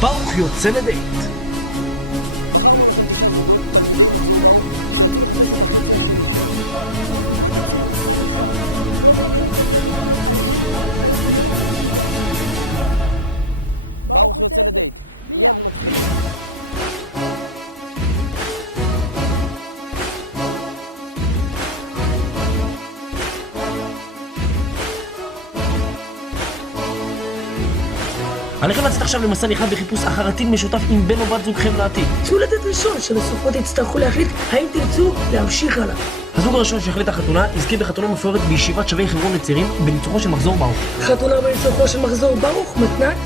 ברוך יוצא לדייט. בחרנו לכם 9 זוגות, תלמידי מחזור ברוך, שיצאו לחפש את החצי השני שלהם. הזוגות יצאו למסע נרחב, בו הם יגלו תגליות מפתיעות עליהם ועל בני ובנות זוגם. ברוך יוצא לדייט. מיד מתחילים. עליכם לצאת עכשיו למסע נרחב וחיפוש אחר עתיד משותף עם בן או בת זוגכם לעתיד. צאו לדייט ראשון, שבסופו תצטרכו להחליט האם תרצו להמשיך הלאה. הזוג הראשון שהחליט החתונה יזכה בחתונה מפוארת בישיבת שבי חברון לצעירים בניצוחו של מחזור ברוך. חתונה בניצוחו של מחזור ברוך, מתנת?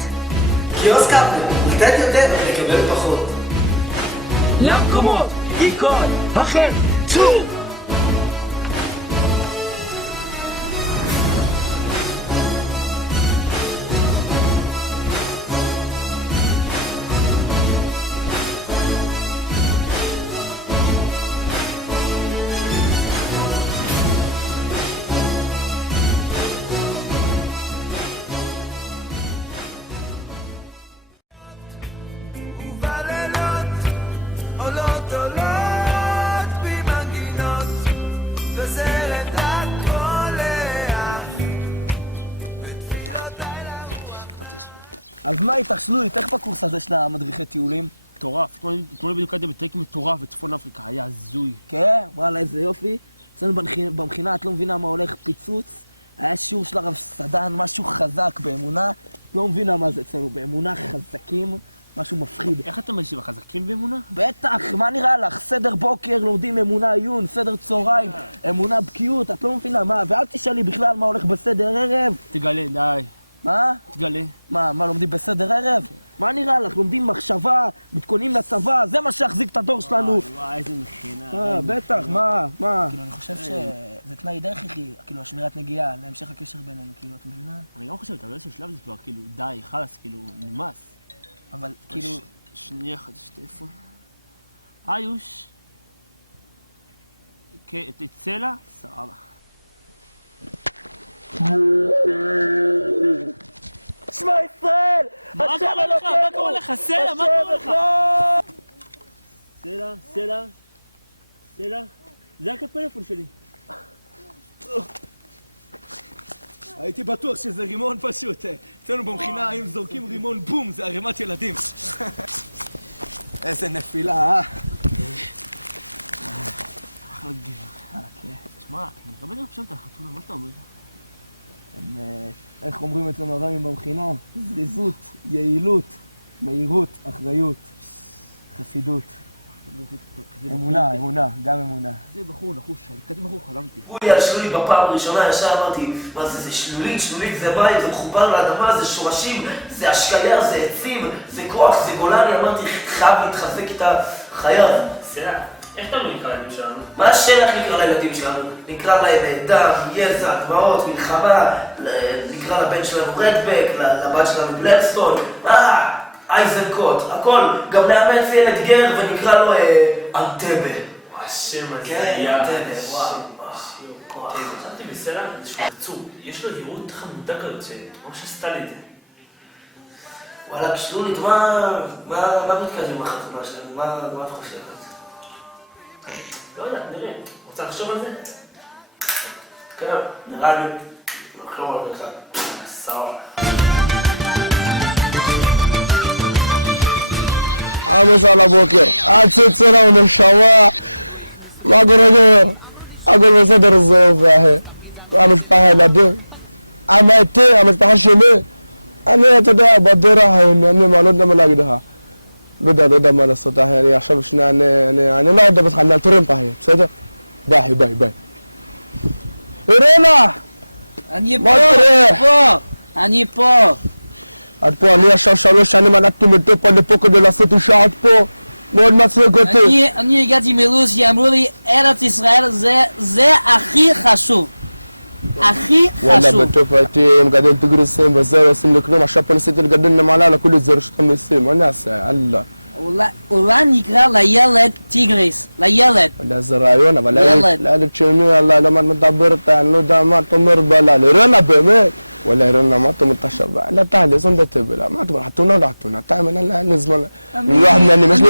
קיוסק אפל, לתת יותר ולקבל פחות. למקומות, יקוד, החל, צאו! אז מה איתך שלולית, איך בקורס הזה של המדריכי טיולים? מטורף, אתמול בדיוק הייתי בטרק מטורף בצפון אפריקה, היה הזוי. כן, וואלה איזה יופי. אצלנו במכינה, את לא מבינה מה הולך פיצוץ. היה שיעור של הרב סדן, משהו חזק באמונה. לא מבינה מה זה אצלנו, באמונה חזקים, משהו מפחיד. איך אתם בישיבה, חזקים באמונה? בטח, מה נראה לך? סדר בוקר, לומדים אמונה עיון, סדר צהריים, אמונה בקיאות, את לא מבינה מה, ואל תשאלי בכלל מה הולך בסדר ערב. תגלה, די. מה? תגלה. מה לומדים בסדר ערב? מה נראה לך? לומדים מחשבה, מתכוננים לצבא, זה מה שיחזיק את הדור שלנו. וואי, איזה מכינה. בטח, מה? כאילו, אני חושב שזה תנאי די הכרחי, כאילו, השמירת נגיעה, להמשך הקשר בינינו, כאילו, את מבינה? אני גם חושב, אתה יודע שבשלב זה כבר כאילו די, חלאס, כאילו נמאס. אבל, כאילו... שנייה אחת, יש טלפון. איוש. תצא לה? סבבה. שמע ישראל! מה קורה לך? מה קורה לך? סלע, מה קורה לך? סלע. זה רק הפלאפון שלי. הייתי בטוח שזה רימון פשוט. אצלנו במכינה, אם זורקים רימון, בום, זה ערימת ילדים. איזה נפילה, אחלה גבר. תשמע, אני מקבל לך פשוט את החתונה, מה אתה אומר? איך אומרים אצלנו הרבים במכינה? זריזות, יעילות, מהירות, אחריות, חסידות. אמונה, גם אמונה. זה בחור נחוש, כזה בחור חלמתי. הוא לי על שלולית בפעם הראשונה, ישר אמרתי, מה זה שלולית, זה מים, זה מחובר לאדמה, זה שורשים, זה השקיה, זה עצים, זה כוח, זה גולני, אמרתי, חייב להתחזק איתה, חייב. סלע, איך אתה לא נקרא לילדים שלנו? מה השאלה נקרא לילדים שלנו? נקרא להם דם, יזע, דמעות, מלחמה, נקרא לבן שלנו רדבק, לבת שלנו בלדסטון, אייזנקוט, הכל, גם נאמץ ילד גר ונקרא לו אנטבה. השם הזה כן, אנטבה, וואו. חשבתי בסלע, איזשהו עצוב, יש לו הירות חמודה כזאת שממש עשתה לי את זה. וואלה, שלולית, מה מתקדם בחתונה שלנו? מה את חושבת? לא יודע, נראה. רוצה לחשוב על זה? כן, נראה לי. נחשוב על זה קצת. סבבה. עמוס על הבוקר, עד צצרה ונשמה, מה קורה גבר? הכל בסדר זו והמשפחה ילדים, המשפחה שלי, אני אתה יודע, בדרך אני מה, לא יודע מה להגיד לך, לא יודע מה לעשות, אני עכשיו שנייה, אני לא יודע בכלל, אני אלתרים פה, בסדר? ביי. אירנה! אני פה. את פה, אני עכשיו 3 שנים ענקתי מפה לפה כדי לעשות אישה עד פה, מאוד מצחיק אותי. אני הגעתי מרוסיה, אמרו לי, ארץ ישראל זה הכי חשוב. הכי וואלה, חשוב. בטוב הייתי מגדל תגרוסים וזהו, עושים לי כלום, עכשיו פה ניסיתי לגדל נמלה, לכולי זה רשות המיסים, מה אני אעשה? אללה. אולי נקרא לילד טיגריס, לילד. זה רעיון, אבל לילד שני, אללה, למה את מדברת, אני לא יודע מה את אומרת בלילה. אירנה, באמת, ولا يرنا ما تم التشبع لا تعالي صندة تبلا ما تبغى حطونا ولا حطونا تعمل لا نزمنا الواحد مني مش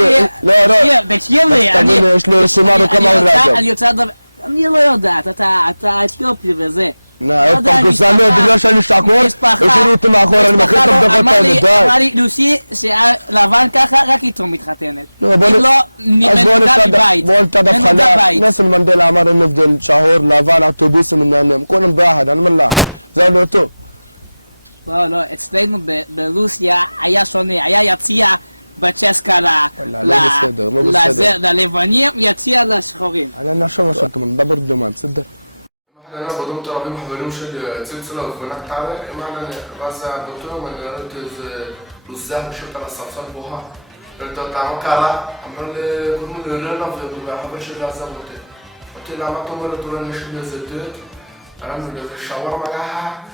لا תקשיב לי, יש לו סומר וכמה הוא רעב. אני רוצה לדבר, אני לא יודעת, אתה אתיופי וזה. עוד פעם גוסמי, בגלל שאני שקור, השאירו אותי מאחור, אני מכיר את הבדקות האלה, די. אמר לי לוסי שלבן ככה רק איתו מתחתנת. נו, אם לא, מנודה מבית. בוא נתד הבחנה, נס מנדלה אמר אין הבדל, שחור, לבן, אוטובוסים מנהנים, כולם ביחד, אני אומר לך, זהו לא טוב. לא, אצלנו ברוסיה היה שונה, היה יציע בצ'סקה ללבנים, יציע לשחורים. אני נשאר מה שאתה אומר, דבר דומה, בסדר? انا بدون طلبي محضرين شد سلسله وفنات تعالى معنا غازا دكتور من رد لوزاه وشرطه الصفصف بوها رد تعمل كارا امر لي كل من لنا في حبش غازا قلت لا ما تمر تقول مش نزلت انا من الشاور معاها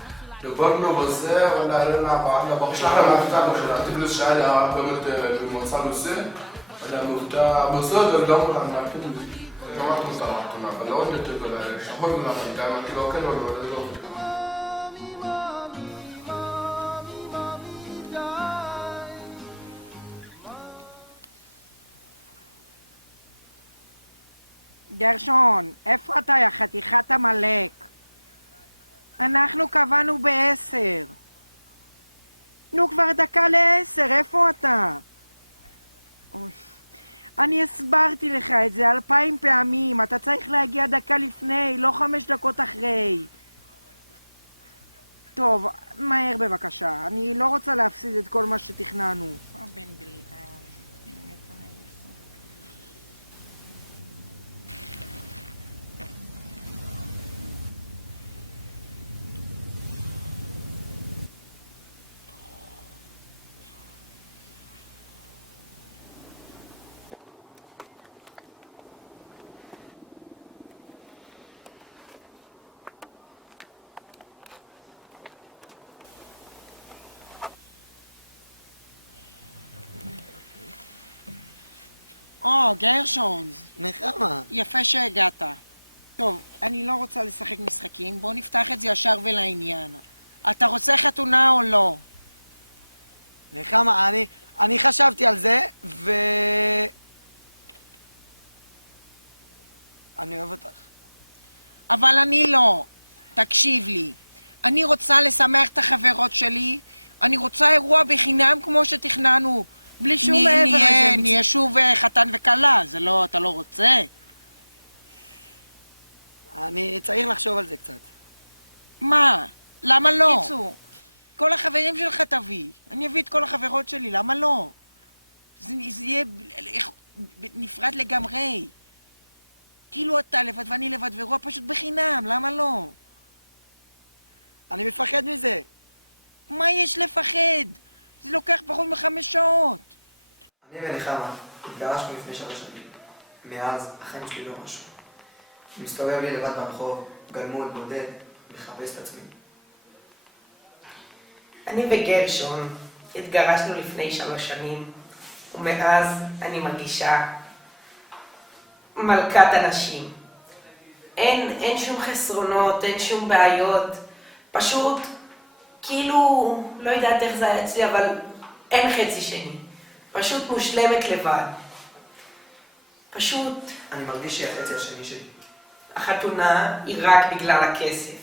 لبرنا بزه ولا لنا بعنا بخش احنا ما فتح مش تجلس شعله بمت بموصل وزه ولا مفتاح بصدر دمر عنا كده ما طلعتنا فلو انت شهور لنا كان كيلو كيلو ولا גרשון, איפה אתה יא חתיכת המלאק? אנחנו קבענו ב10. נו כבר דקה ל10, איפה אתה? אוי, אני הסברתי לך את זה 2000 פעמים, אתה צריך להגיע דקה לפני, לא 5 דקות אחרי. טוב, מהר בבקשה, אני לא רוצה להפסיד את כל מה שתכננו. גרשון. נחמה. יפה שהגעת. טוב, אני לא רוצה לשחק משחקים, בוא נפתח את זה ישר ולעניין. אתה רוצה חתונה או לא? נחמה, אני חשבתי על זה, אני אוהב אותך. אבל אני לא. תקשיב לי. אני רוצה לשמח את החברות שלי, אני רוצה אירוע בחינם כמו שתכננו. בלי שום מעבר לזה. נהיה שוב חתן וכלה, זה לא, אתה לא רוצה? אני צריך לחשוב על זה קצת. מה? למה לא? קיצור, כל החברים שלך תביא. אני אביא את כל החברות שלי, למה לא? זה יהיה נפרד לגמרי. כאילו אתה לבד ואני לבד ואירוע פשוט בחינם, למה לא? אני מפחד מזה. מה יש לפחד? זה לוקח פחות מ5 שעות. אני ונחמה התגרשנו לפני 3 שנים. מאז החיים שלי לא משהו. אני מסתובב לי לבד ברחוב, גלמוד, בודד, מחפש את עצמי. אני וגרשון התגרשנו לפני 3 שנים, ומאז אני מרגישה מלכת אנשים. אין שום חסרונות, אין שום בעיות, פשוט כאילו, לא יודעת איך זה היה אצלי, אבל אין חצי שני. פשוט מושלמת לבד. פשוט... אני מרגיש שהיא החצי השני שלי. החתונה היא רק בגלל הכסף.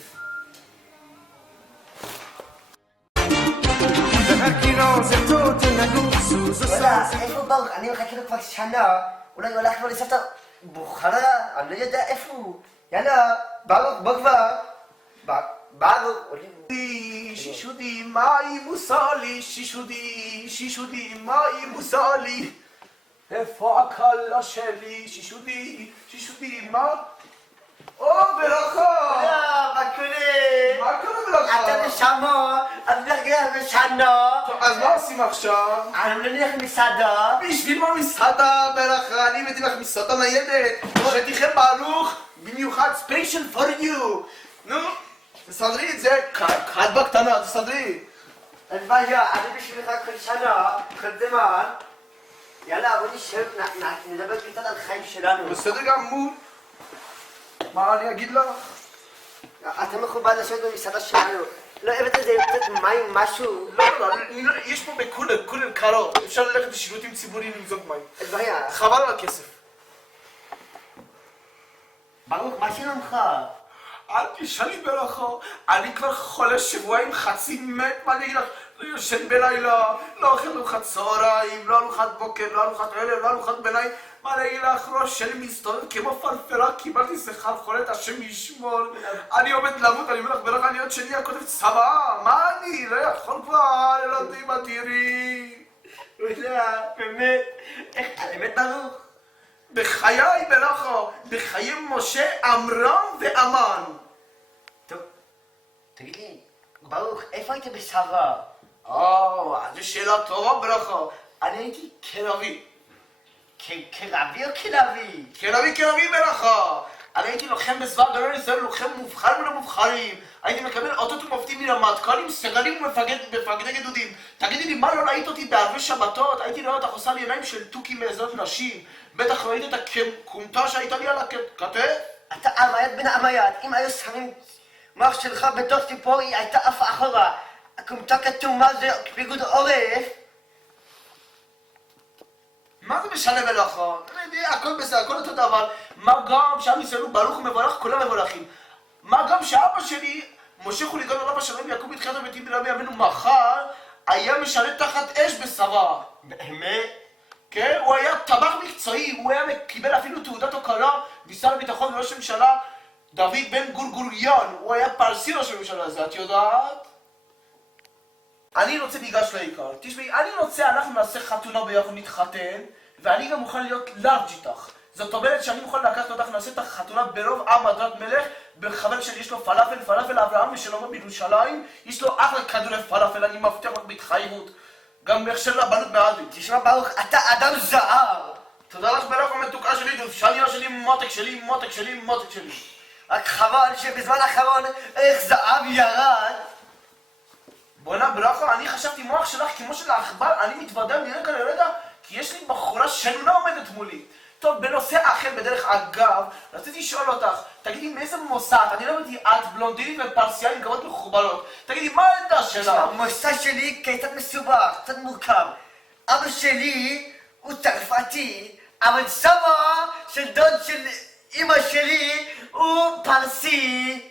איפה ברוך? אני מחכה לו כבר שנה. אולי הוא הלך כבר לסבתא בוכרה? אני לא יודע איפה הוא. יאללה, ברוך, בוא כבר. ברוך, שישודי, מאי מוסלי, שישודי, מאי מוסלי. איפה הקלה שלי? שישודי, מה? או, ברכה! מה קורה? מה קורה ברכה? אתה נשמה, אז נלך בשנה. אז מה עושים עכשיו? אנחנו נלך מסעדה. בשביל מה מסעדה ברכה? אני הבאתי לך מסעדה ניידת. שתיכם ברוך, במיוחד ספיישל for you. נו, תסדרי את זה, קט בקטנה, תסדרי. אין בעיה, אני בשבילך כל שנה, כל זמן. יאללה, בוא נשב, נדבר קצת על חיים שלנו. בסדר גמור. מה אני אגיד לך? אתה מכובד לשבת במסעדה שלנו. לא הבאת איזה קצת מים, משהו? לא, יש פה בכולל קרוב, אפשר ללכת לשירותים ציבוריים למזוג מים. אין בעיה. חבל על הכסף. ברוך, מה שלומך? אל תשאלי ברכה, אני כבר חולה שבועיים, חצי מת, מה אני אגיד לך? לא יושן בלילה, לא אוכל ארוחת צהריים, לא ארוחת בוקר, לא ארוחת ערב, לא ארוחת ביניים. מה אני אגיד לך? ראש שלי מסתובב כמו פרפרה, קיבלתי שיחה חולת, השם ישמור. אני עומד למות, אני אומר לך ברכה, אני עוד שני הכותב צבא, מה אני? לא יכול כבר, ילדים אדירים. באמת, איך באמת ברוך? בחיי ברכה, בחיי משה, עמרם ואמן. טוב, תגיד לי, ברוך, איפה היית בסבא? זו שאלה טובה ברכה. אני הייתי קרבי. קרבי או קרבי? קרבי ברכה. אני הייתי לוחם בצבא הגנה לישראל, לוחם מובחר מן המובחרים. הייתי מקבל אותות ומופתים מן המטכ"לים, סגלים ומפקדי גדודים. תגידי לי, מה לא ראית אותי בערבי שבתות? הייתי רואה אותך עושה לי עיניים של תוכי מעזרת נשים. בטח ראית את הכומתה שהייתה לי על הכתף? אתה עמייד בן עמייד, אם היו שמים מוח שלך בתוך ציפור, היא הייתה עפה אחורה. הכומתה כתומה זה פיקוד עורף. מה זה משנה ברכה? הכל בסדר, הכל אותו דבר. מה גם שעם ישראל הוא ברוך ומבורך, כולם מבורכים. מה גם שאבא שלי, משה חוליגון רב השלום יעקב בתחילת הביתים ברבי ימינו מחר, היה משרת תחת אש בסבא. באמת? כן, הוא היה טבח מקצועי, הוא היה קיבל אפילו תעודת הוקרה משר הביטחון וראש הממשלה דוד בן גורגוריון, הוא היה פרסי ראש הממשלה הזה, את יודעת? אני רוצה ניגש לעיקר, תשמעי, אני רוצה, אנחנו נעשה חתונה ביחד, נתחתן, ואני גם מוכן להיות לארג' איתך. זאת אומרת שאני מוכן לקחת אותך, נעשה את החתונה ברוב עם הדרת מלך, בחבר שלי יש לו פלאפל אברהם ושלמה בירושלים, יש לו אחלה כדורי פלאפל, אני מבטיח לך בהתחייבות. גם בהכשר לבנות מעדית. תשמע ברוך, אתה אדם זהר. תודה לך ברכה מתוקה שלי, דובשניה שלי, מותק שלי. רק חבל שבזמן האחרון איך זהב ירד. בואנה ברכה, אני חשבתי מוח שלך כמו של העכבר, אני מתוודע מרגע לרגע, כי יש לי בחורה שנונה עומדת מולי. טוב, בנושא אחר בדרך אגב, רציתי לשאול אותך, תגידי מאיזה מוסד, אני לא יודעת, את בלונדינית ופרסייה עם גבות מחובלות, תגידי, מה העמדה שלך? המוסד שלי קצת מסובך, קצת מורכב. אבא שלי הוא צרפתי, אבל סבא של דוד של אמא שלי הוא פרסי.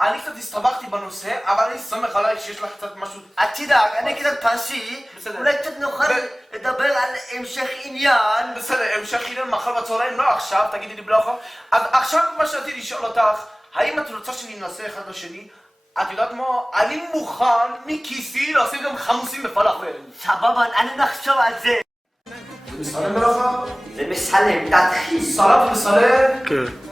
אני קצת הסתבכתי בנושא, אבל אני סומך עלייך שיש לך קצת משהו... אל תדאג, אני קצת פרסי, אולי קצת נוכל לדבר על המשך עניין. בסדר, המשך עניין מחר בצהריים, לא עכשיו, תגידי לי ברכה. אז עכשיו מה שרציתי לשאול אותך, האם את רוצה שננסה אחד לשני? את יודעת מה? אני מוכן מכיסי לעשות גם חמוסים בפלאפל. סבבה, אני נחשוב על זה. זה מסלם ברכה? זה מסלם, תתחיל. סלם ומסלם? כן.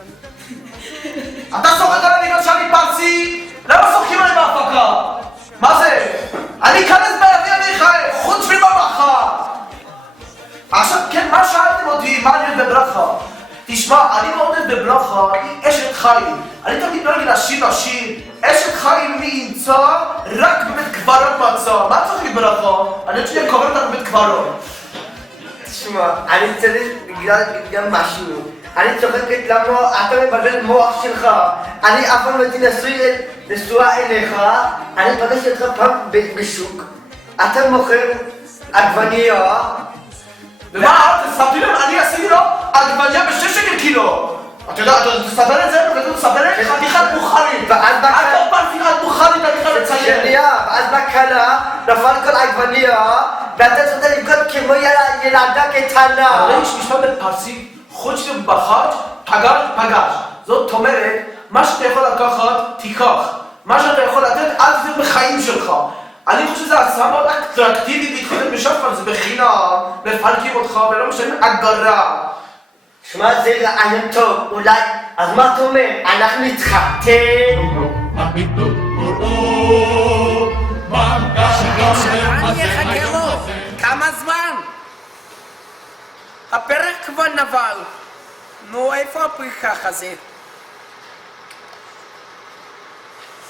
אתה צוחק עליי בגלל שאני פרסי? למה צוחקים עליי בהפקה? מה זה? אני אכנס בידי מיכאל, חוץ מבברכה. עכשיו כן, מה שאלתם אותי, מה אני אוהב בברכה? תשמע, אני מאוד אוהב בברכה, היא אשת חיים. אני תמיד נוהג לשיר, אשת חיים לי ימצא, רק בבית קברות מצא. מה צריך בברכה? אני עוד שנייה קובר אותך בבית קברות. תשמע, אני צריך בגלל משהו. אני צוחקת למה אתה מבלבל מוח שלך. אני אף פעם לא הייתי נשואה אליך. אני פגשתי אותך פעם בשוק. אתה מוכר עגבנייה. ומה, תספרי להם, אני אעשיתי לו עגבנייה ב6 שקל קילו. אתה יודע, אתה תספר את זה? אתה תספר את זה? חתיכת בוכרית. ואז את לא חתיכת בוכרית, אני חייב לציין. שנייה, ואז בקלה נפל כל עגבנייה, ואתה צריך לבכות כמו ילדה קטנה. הרי יש משפט בפרסי, חוץ ובחד, פגש. זאת אומרת, מה שאתה יכול לקחת, תיקח. מה שאתה יכול לתת, אל תתן בחיים שלך. אני חושב שזו הצעה מאוד אטרקטיבית להתחתן בשפרן, זה בחינם, מפלקים אותך ולא משלמים אגרה. שמע, זה רעיון טוב, אולי, אז מה אתה אומר? אנחנו נתחתן? אני אחכה לו, כמה זמן? הפרק כבר נבל. נו, איפה הפרחח הזה?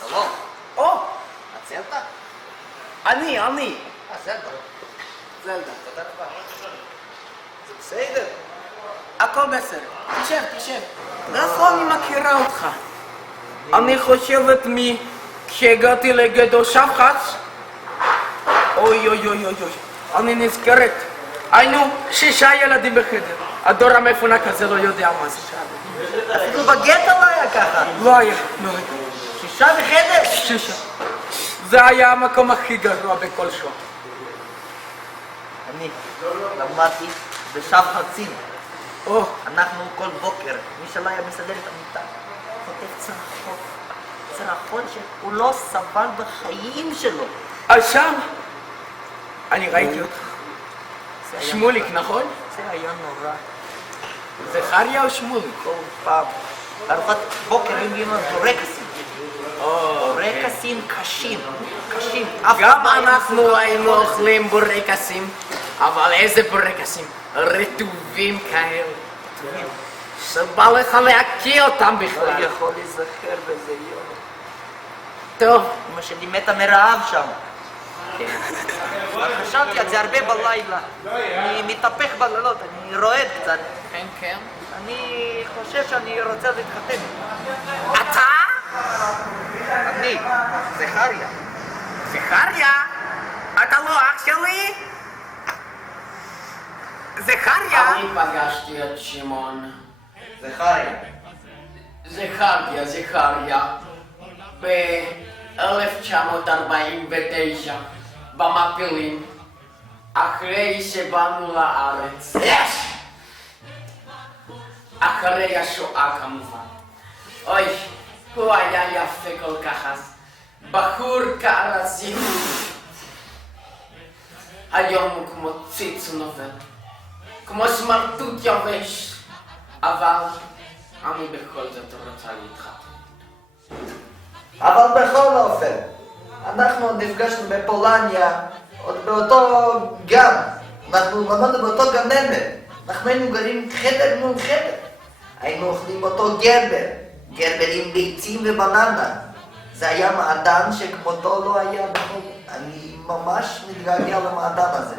שלום. או, עצרת? אני. זלדה. תודה רבה. זה בסדר. הכל בסדר. תשב. איפה אני מכירה אותך? אני חושבת כשהגעתי לגדול שבחץ, אוי אוי אוי אוי אוי, אני נזכרת. היינו 6 ילדים בחדר. הדור המפונק הזה לא יודע מה זה שם. אפילו בגטו לא היה ככה. לא היה, לא היה. 6 בחדר? 6. זה היה המקום הכי גרוע בכל שואה. אני למדתי בשבחצים. אנחנו כל בוקר, מי שלא היה מסדר את המיטה, חוטף צרחות שהוא לא סבל בחיים שלו. אז שם, אני ראיתי אותך. שמוליק, נכון? זה היה נורא. זכריה או שמוליק? כל פעם. ארוחת בוקר הם גינו בורקסים. בורקסים קשים, קשים. גם אנחנו היינו אוכלים בורקסים, אבל איזה בורקסים? רטובים כאלה. שבא לך להקיא אותם בכלל. לא יכול להיזכר בזה יום. טוב. אמא שלי מתה מרעב שם. חשבתי על זה הרבה בלילה. אני מתהפך בלילות, אני רועד קצת. כן, כן. אני חושב שאני רוצה להתחתן. אתה? אני, זכריה. זכריה? אתה לא אח שלי? זכריה? אני פגשתי את שמעון. זכריה. זכריה. ב-1949 במעפילים, אחרי שבאנו לארץ. אחרי השואה כמובן. אוי, הוא היה יפה כל כך אז. בחור כארזי. היום הוא כמו ציץ נובל. כמו סמרטוט יבש. אבל אני בכל זאת רוצה להתחתן. אבל בכל אופן, אנחנו נפגשנו בפולניה, עוד באותו גן. אנחנו למדנו באותו גננת. אנחנו היינו גרים חדר מול חדר. היינו אוכלים אותו גרבר. גרבר עם ביצים ובננה. זה היה מעדן שכמותו לא היה בכל... אני ממש מתגעגע למעדן הזה.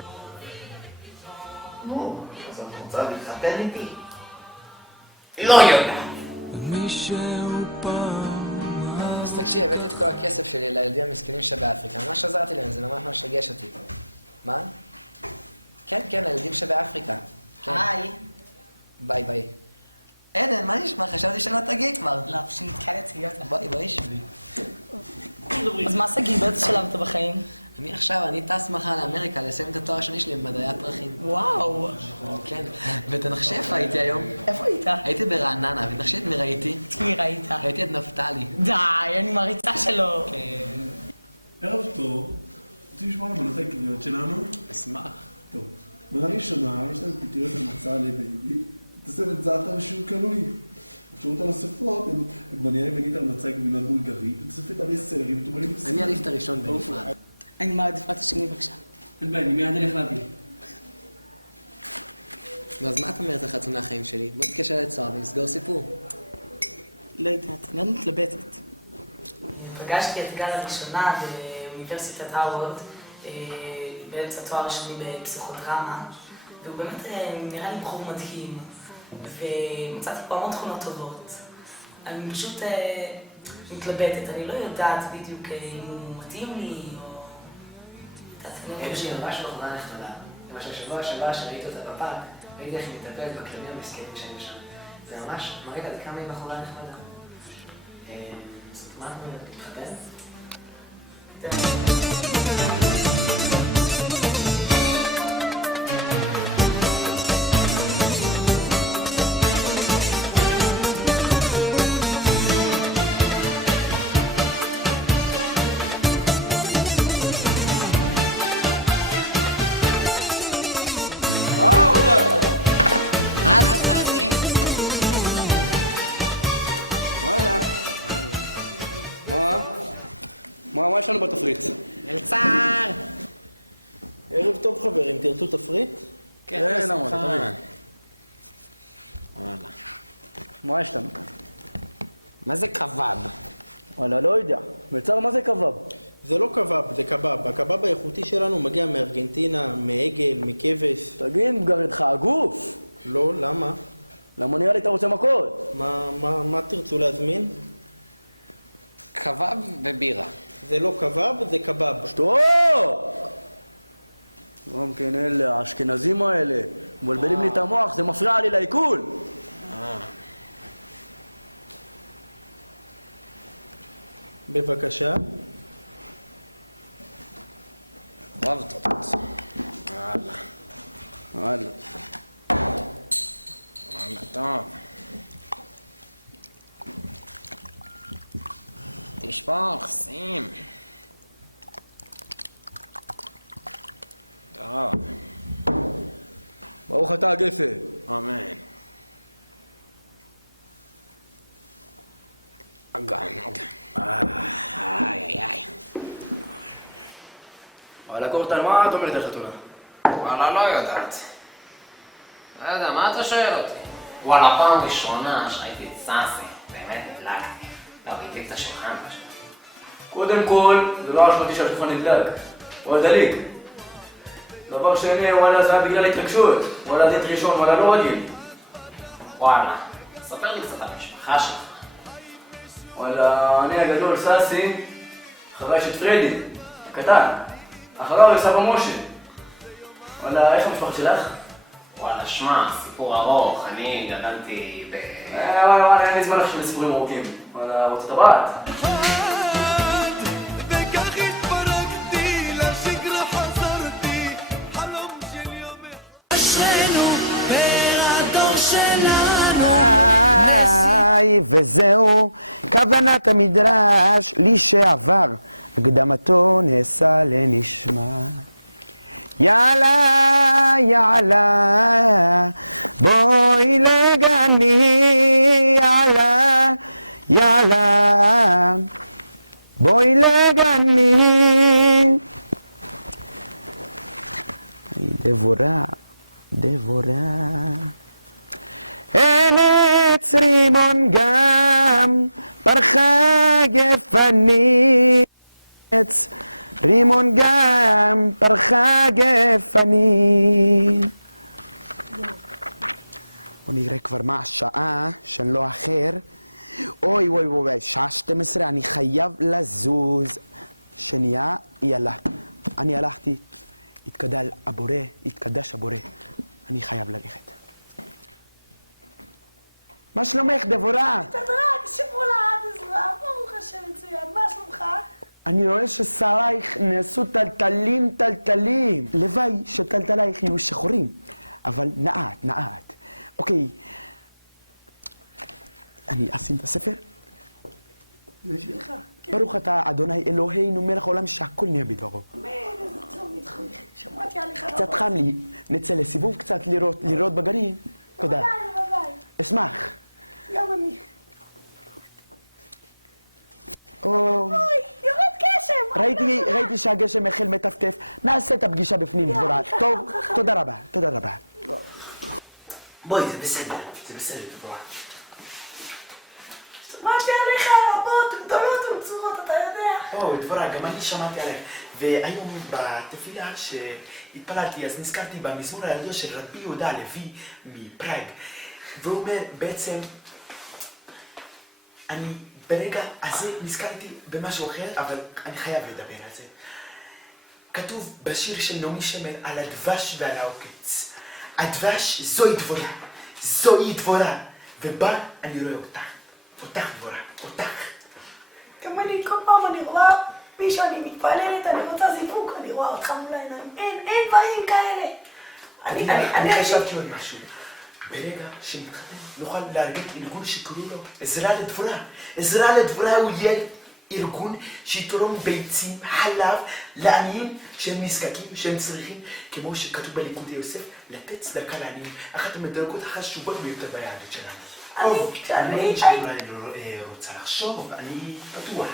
נו, אז את רוצה להתחתן איתי? לא יודע. אז תקשיב, הבאתי את כל הכסף שלי לילדים המסכנים שבאפריקה. ממש עזרתי להם, זה ממש רגש אותי. מה? כן, לילדים שבאפריקה. היי. ביי. עדן, מה נשמע? חשבתי שלא תגיע כבר. לא, פשוט נתקלתי אותה. ביי, שבי. אז מה סגי? באיזה שלב אתה בחיים? אני טס מחר לאמריקה לסיים את התואר השני שלי במדעי הפרחים. וואו. כן, ותנחשי איפה הייתי היום? איפה היית? הייתי ברעננה, ותנחשי את מי ראיתי? את מי ראית? ראיתי את נפתלי. די, אני מעריצה שלו. כן. ערב טוב. רוצים לשמוע על המנות העיקריות שלנו? אשמח. טוב. מנה ראשונה, יש לנו פטריות המצה לבייגלית, תוספת זעתר שהוא קלוי. האפשרות הנוספות הן עגבנייה יוונית על מצה גבינה בולגרית, ותוספת עלי סלרי וטובלים בסדר. אני אעדיף את הראשון בנפרד. אני מעדיפה את השני בבקשה. אין בעיה, אני מיד אלך להביא. אז מה את אומרת על חתונה החיים שלי? בוא נתקשר לצוהר ונסגור סיפור. לא יודעת, אני עוד מתלבטת. פגשתי את גל הראשונה באוניברסיטת האוורד, באמצע תואר שני בפסיכודרמה, והוא באמת נראה לי בחור מדהים, ומצאתי פה המון תכונות טובות. אני פשוט מתלבטת, אני לא יודעת בדיוק אם הוא מתאים לי, או... אמא שלי ממש בחורה נחמדה. למשל, שבוע שעבר שראיתי אותה בפארק, ראיתי איך היא מטפלת בכלבים המסכנים כשאני שם. זה ממש מראה עד כמה היא בחורה נחמדה. אז מה את אומרת? להתחתן? וואלה. מה יש לנו בתפריט? מלצר! ערב טוב חברים, תרצו תפריט? כן, למה, תמיד. וואלה. מה יש לנו? מה זה קבב? וואלה, לא יודע. מלצר, מה זה קבב? זה לא קבב, זה קבב. הקבב האיכותי שלנו מגיע מארגנטינה, מעגל, מכבש. תגיד, גם איתך הגוף. לא, למה? למה נראה לי אתה רוצה מכות? מה תרצו להזמין? קבב ובירה. זה לא קבב, זה קבב. שטו! גם כן אלה, האשכנזים האלה, מבלבלים לי את המוח, זה מפריע לי לעיכול. בבקשה. רבטות. וואלה. טוב. תשפוך, שים. טוב. ברוך אתה הגפה. אמן. אגן. איי. וואלה קורטל, מה את אומרת על חתונה? וואלה, לא יודעת. לא יודע, מה אתה שואל אותי? וואלה, פעם ראשונה שהייתי את סאסי, באמת נדלקתי. לא, ראיתי את השולחן פשוט. קודם כל, זה לא אשמתי שהשולחן נדלק. הוא דליק. דבר שני, וואלה, זה היה בגלל התרגשות. וואלה, דייט ראשון, וואלה, לא רגיל. וואלה, ספר לי קצת על המשפחה שלך. וואלה, אני הגדול, סאסי, אחריי יש את פרדי, הקטן. אחריו סבא משה. וואלה, איך המשפחה שלך? וואלה, שמע, סיפור ארוך, אני גדלתי ב... וואלה, אין לי זמן עכשיו לסיפורים ארוכים. וואלה, רוצה טבעת? וזהו כוונת המדרש לי שעבר, הקדמתו נעשה לנשמע. יאללה, יאללה, בואי לגני, יאללה, יאללה, בואי לגני. דבורה, ארץ רימון גם פרחה גפני, ארץ רימון גם פרחה גפני. בוא נראה כבר מה השעה, שאני לא אחר. אוי, שעה 12, אני חייב לזוז. שנייה, יאללה. אני הלכתי, התקדש הבורא. אני חייב ללכת. מה שלומך, דבורה? תדרג, שמולה עד עזרה, ברוך השם מצוין, מה שלומך? אני רואה ששרייך נעשו טלטלים. לוואי שטלטלייך יהיו שחורים, אבל נעט. אוקיי, אני אשים את הספר? זה בשבילך. ברוך אתה אדוני אלוהינו מלך העולם שהכל נהיה בדברו. אמן, איזה טוב מתחוייך. שמעתי עליך רבות. קצת חם לי, נצא לסיבוב קצת לראות בגנים. תודה. בוודאי. אשמח. גם אני. אוי, יורד גשם. ראיתי שהגשם החל מטפטף. נעשה את הפגישה בפנים, דבורה. טוב, תודה רבה. בואי, זה בסדר, דבורה. שמעתי עליך רבות, גדולות ונצורות, אתה יודע. דבורה, גם אני שמעתי עליך. והיום בתפילה שהתפללתי, אז נזכרתי במזמור הילדו של רבי יהודה הלוי מפראג. והוא אומר, בעצם, אני ברגע הזה נזכרתי במשהו אחר, אבל אני חייב לדבר על זה. כתוב בשיר של נעמי שמר על הדבש ועל העוקץ. הדבש זוהי דבורה, ובה אני רואה אותך דבורה, אותך. גם אני, כל פעם אני רואה מישהו, אני מתפללת, אני רוצה זיווג, אני רואה אותך מול העיניים. אין דברים כאלה. אני חשבתי עוד משהו. ברגע שנתחתן נוכל לארגן ארגון שקראו לו עזרה לדבורה. הוא יהיה ארגון שיתרום ביצים, חלב, לעניים שהם נזקקים, שהם צריכים, כמו שכתוב בליקוטי יוסף, לתת צדקה לעניים. אחת המדרגות החשובות ביותר ביהדות שלנו. אני שאולי רוצה לחשוב, אני פתוח.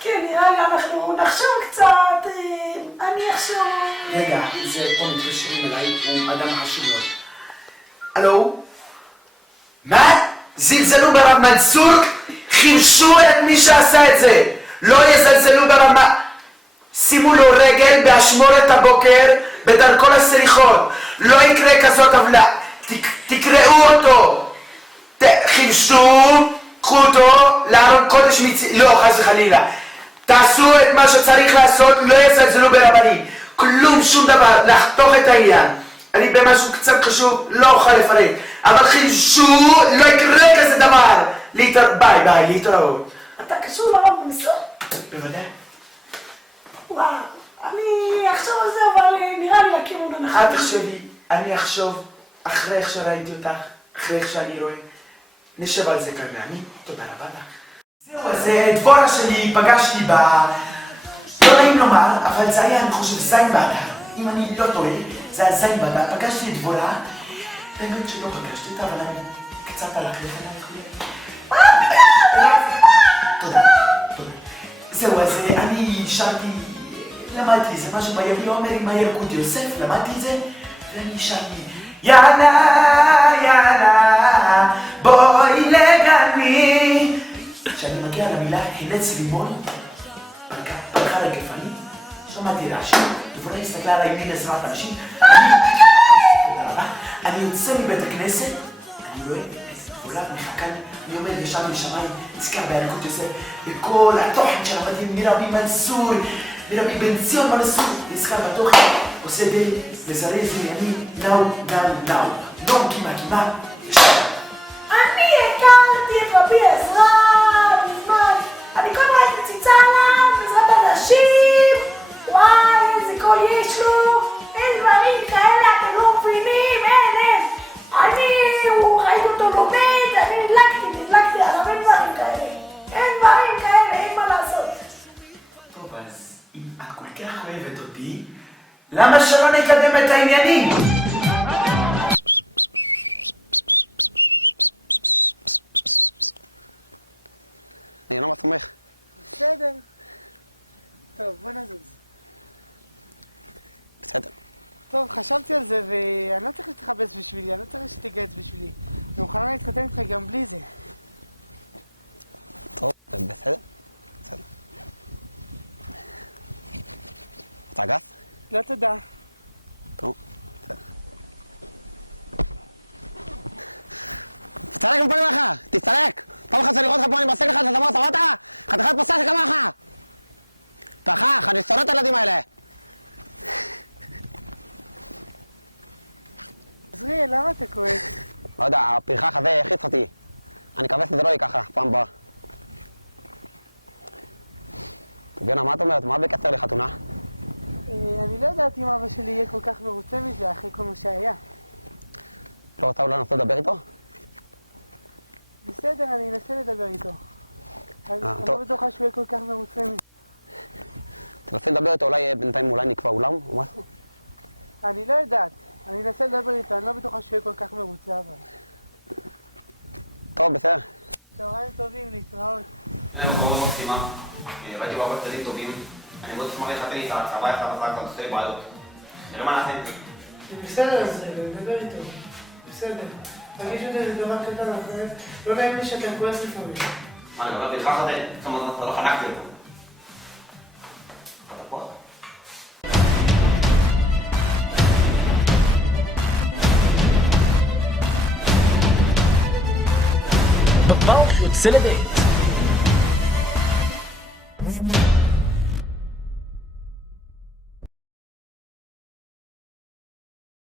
כן, נראה לי אנחנו נחשוב קצת, אני אחשוב... רגע, זה פה מתקשרים אליי, הוא אדם חשוב מאוד. הלו? מה? זלזלו ברב מנסור? חירשו את מי שעשה את זה. לא יזלזלו ברב שימו לו רגל באשמורת הבוקר בדרכו לסליחות. לא יקרה כזאת עוולה. תקראו אותו. חירשו קחו אותו לארון קודש לא, חס וחלילה. תעשו את מה שצריך לעשות, לא יזלזלו ברבנים. כלום, שום דבר, לחתוך את העניין. אני במשהו קצת חשוב, לא אוכל לפרט. אבל חידשו, לא יקרה כזה דבר. ביי, להתראות. אתה קשור לרב מנסור? בוודאי. וואו, אני אחשוב על זה, אבל נראה לי לכיוון הנכון. אל תחשבי, אני אחשוב, אחרי איך שראיתי אותך, אחרי איך שאני רואה, נשב על זה כאן מעני. תודה רבה לך. זהו, אז דבורה שלי, פגשתי בה, לא נעים לומר, אבל זה היה, אני חושב, זין באדר. אם אני לא טועה, זה היה זין באדר. פגשתי את דבורה, באמת שלא פגשתי אותה, אבל אני קצת הלך לפנייך אולי. תודה. זהו, אז אני שרתי, למדתי איזה משהו ביבי עומר עם הילקוט יוסף, למדתי את זה, ואני שרתי יאללה, בואי לגני. כשאני מגיע למילה חילץ לימון, פרחה לגפני, שמעתי רעשים, דבורה הסתכלה עליי מין עזרת אנשים, אני יוצא מבית הכנסת, אני רואה את דבורה מחכה לי, אני עומד ישר משמיים, נזכר בילקוט יוסף, בכל התוכן שלמדתי מרבי מנסור, מרבי בן ציון מנסור, נזכר בתוכן, עושה די לזרז עניינים, נאו, נום כמעט, אני הכרתי את רבי עזרא מזמן. אני כל הזמן מציצה עליו, בעזרת אנשים. וואי, איזה קול יש לו. אין דברים כאלה, אתם לא מבינים, אין. ראיתי אותו לומד, אני נדלקתי עליו, אין דברים כאלה. אין מה לעשות. טוב, אז אם את כל כך אוהבת אותי, למה שלא נקדם את העניינים? אני לא מסומך. בסדר. טוב, בוא נזוז. בסדר. טוב, חשבתי על זה ואני לא צריך להתחבס בשבילי, אני לא צריך שתגייץ בשבילי. אני מוכנה להתחתן איתך גם בלי זה. טוב, בסדר. בסדר. אתה גס? לא תודה. טוב, בסדר. תסתלק מפנים לך! תסתלק! פעם אחת שאני רואה אותך פה, אני מסק לך את הדמות, שמעת? חתיכת פסק כמוך! תחך, אני שונא את הילדים האלה! עזריאל, למה אתה כועס? לא יודע, הפרחח הזה יחיץ אותי. אני מקווה שזה לא יהיה ככה, פעם הבאה. תביאנה, מה את אומרת? מה בקצר לחתונה? אני לא יודעת אם אבא שלי יהיה כל כך מרוצה מזה אחרי כל מה שהיה. לא רוצה אולי לנסות לדבר איתו? בסדר, אני אנסה לדבר איתו. אני לא בטוחה שהוא יהיה כל כך מרוצה מזה. תנסה לדבר איתו, אולי בינתיים אולי נקבע אולם או משהו? אני לא יודעת. אני אנסה לדבר איתו, אני לא בטוחה שהוא יהיה כל כך מרוצה אבל. טוב, בסדר. צהריים טובים, להתראות. אני בחורה מקסימה. ראיתי בהרבה צדדים טובים. אני מאוד אשמח להתחתן איתה, הצבא יחד עשה כבר שתי בעיות. נראה מה נעשה. בסדר, אז נדבר איתו. בסדר. תרגיש את זה דבר קטן, לא נעים לי שאתה כועס לפעמים. מה, אני גברתי לך חתן? זאת אומרת, אתה לא חנקתי אותו. אתה פה? בברוך יוצא לדייט.